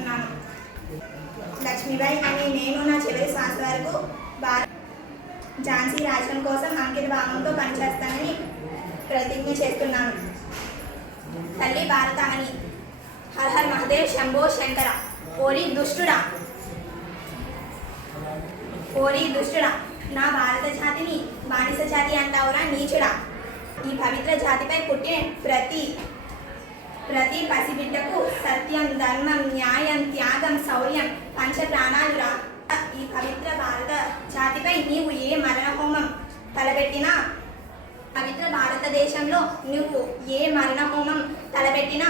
చేస్తున్నాను. లక్ష్మీబాయి అనే నేను నా చివరి శ్వాస వరకు ఝాన్సీ రాజ్యం కోసం అంకిత భావంతో పనిచేస్తానని ప్రతిజ్ఞ చేస్తున్నాను. తల్లి భారతామణి. హర్ హర్ మహదేవ్ శంభో శంకర. ఓరి దుష్టుడా, ఓరి దుష్టుడా, నా భారత జాతిని బానిస జాతి అంటావురా నీచుడా. ఈ పవిత్ర జాతిపై పుట్టిన ప్రతి పసిబిడ్డకు సత్యం, ధర్మం, న్యాయం, త్యాగం, శౌర్యం పంచ ప్రాణాలురా. ఈ పవిత్ర భారత జాతిపై నీవు ఏ మరణ హోమం తలపెట్టినా, పవిత్ర భారతదేశంలో నువ్వు ఏ మరణ హోమం తలపెట్టినా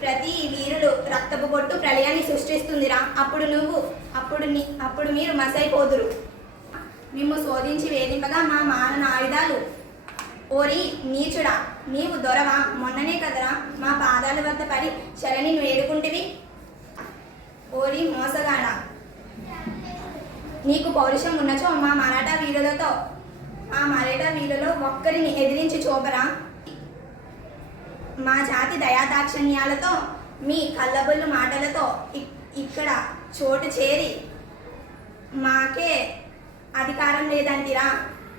ప్రతి వీరులు రక్తపు బొట్టు ప్రళయాన్ని సృష్టిస్తుందిరా. అప్పుడు మీరు మసైపోదురు. మిమ్ము శోధించి వేధింపగా మా మారణ ఆయుధాలు. ఓరి నీచుడా, నీవు దొరవా? మొన్ననే కదరా మా పాదాల వద్ద పడి శరణి వేడుకుంటివి. ఓరి మోసగాడా, నీకు పౌరుషం ఉన్నచో మా మరాఠా వీరులలో ఒక్కరిని ఎదిరించి చూపరా. మా జాతి దయాదాక్షిణ్యాలతో మీ కళ్ళబొల్లు మాటలతో ఇక్కడ చోటు చేరి మాకే అధికారం లేదంటిరా.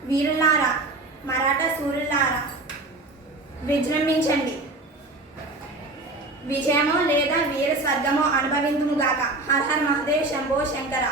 వీరులారా, మరాఠా సూర్యులారా, విజృంభించండి. విజయమో లేదా వీర స్వర్గమో అనుభవింతుముగాక. హర్ హర్ మహదేవ్ శంభో శంకర.